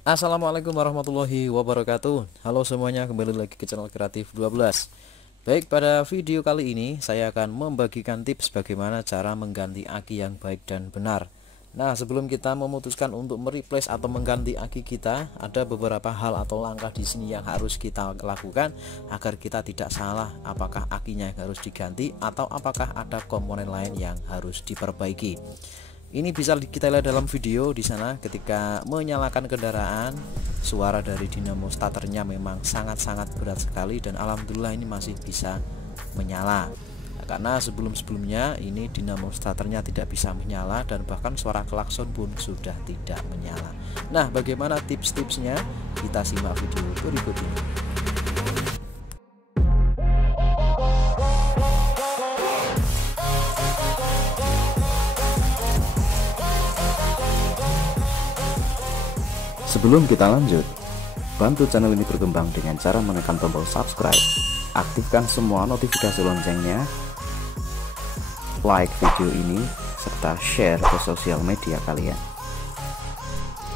Assalamualaikum warahmatullahi wabarakatuh. Halo semuanya, kembali lagi ke channel Kreatif 12. Baik, pada video kali ini saya akan membagikan tips bagaimana cara mengganti aki yang baik dan benar. Nah, sebelum kita memutuskan untuk mereplace atau mengganti aki kita, ada beberapa hal atau langkah di sini yang harus kita lakukan agar kita tidak salah apakah akinya yang harus diganti atau apakah ada komponen lain yang harus diperbaiki. Ini bisa kita lihat dalam video di sana. Ketika menyalakan kendaraan, suara dari dinamo starternya memang sangat-sangat berat sekali, dan alhamdulillah ini masih bisa menyala. Nah, karena sebelum-sebelumnya ini dinamo starternya tidak bisa menyala dan bahkan suara klakson pun sudah tidak menyala. Nah, bagaimana tips-tipsnya? Kita simak video berikut ini. Sebelum kita lanjut, bantu channel ini berkembang dengan cara menekan tombol subscribe, aktifkan semua notifikasi loncengnya, like video ini, serta share ke sosial media kalian.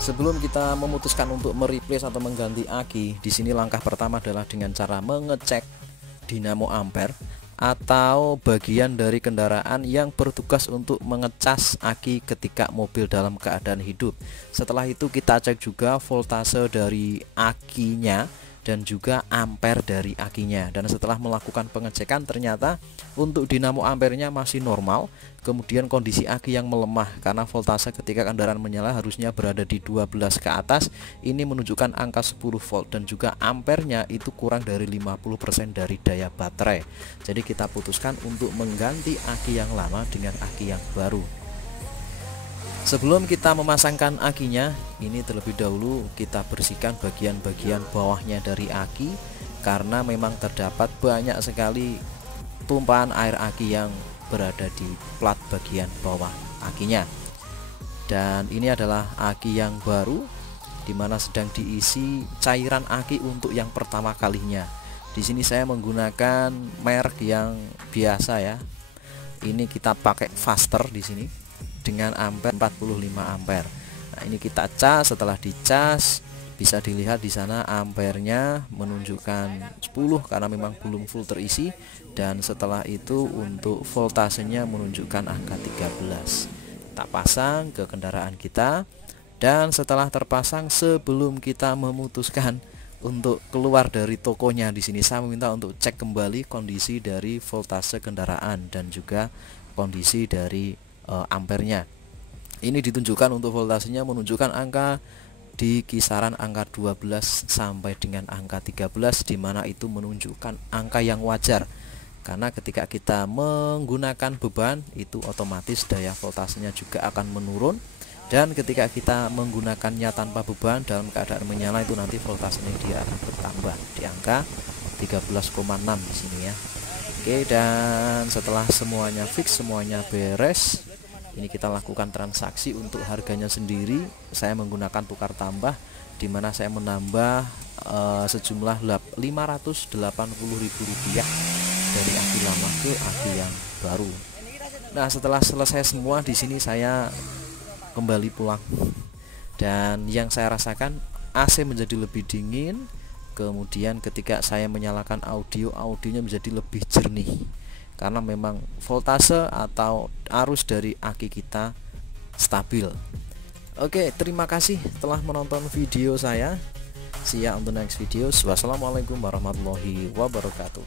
Sebelum kita memutuskan untuk mereplace atau mengganti aki, di sini langkah pertama adalah dengan cara mengecek dinamo ampere atau bagian dari kendaraan yang bertugas untuk mengecas aki ketika mobil dalam keadaan hidup. Setelah itu kita cek juga voltase dari akinya dan juga ampere dari akinya. Dan setelah melakukan pengecekan, ternyata untuk dinamo ampernya masih normal. Kemudian kondisi aki yang melemah karena voltase ketika kendaraan menyala harusnya berada di 12 ke atas. Ini menunjukkan angka 10 volt, dan juga ampernya itu kurang dari 50% dari daya baterai. Jadi kita putuskan untuk mengganti aki yang lama dengan aki yang baru. Sebelum kita memasangkan akinya, ini terlebih dahulu kita bersihkan bagian-bagian bawahnya dari aki, karena memang terdapat banyak sekali tumpahan air aki yang berada di plat bagian bawah akinya. Dan ini adalah aki yang baru, dimana sedang diisi cairan aki untuk yang pertama kalinya. Di sini saya menggunakan merek yang biasa ya. Ini kita pakai Faster di sini dengan ampere 45 ampere. Nah, ini kita cas. Setelah dicas, bisa dilihat di sana ampernya menunjukkan 10 karena memang belum full terisi, dan setelah itu untuk voltasenya menunjukkan angka 13. Kita pasang ke kendaraan kita, dan setelah terpasang, sebelum kita memutuskan untuk keluar dari tokonya, di sini saya meminta untuk cek kembali kondisi dari voltase kendaraan dan juga kondisi dari ampernya. Ini ditunjukkan untuk voltasenya menunjukkan angka di kisaran angka 12 sampai dengan angka 13, di mana itu menunjukkan angka yang wajar. Karena ketika kita menggunakan beban, itu otomatis daya voltasenya juga akan menurun, dan ketika kita menggunakannya tanpa beban dalam keadaan menyala, itu nanti voltasenya dia akan bertambah di angka 13,6 di sini ya. Oke, dan setelah semuanya fix, semuanya beres, ini kita lakukan transaksi. Untuk harganya sendiri saya menggunakan tukar tambah, dimana saya menambah sejumlah Rp580.000 dari aki lama ke aki yang baru. Nah, setelah selesai semua, di sini saya kembali pulang, dan yang saya rasakan AC menjadi lebih dingin. Kemudian ketika saya menyalakan audionya menjadi lebih jernih, karena memang voltase atau arus dari aki kita stabil. Oke, terima kasih telah menonton video saya. See ya on the next videos. Wassalamualaikum warahmatullahi wabarakatuh.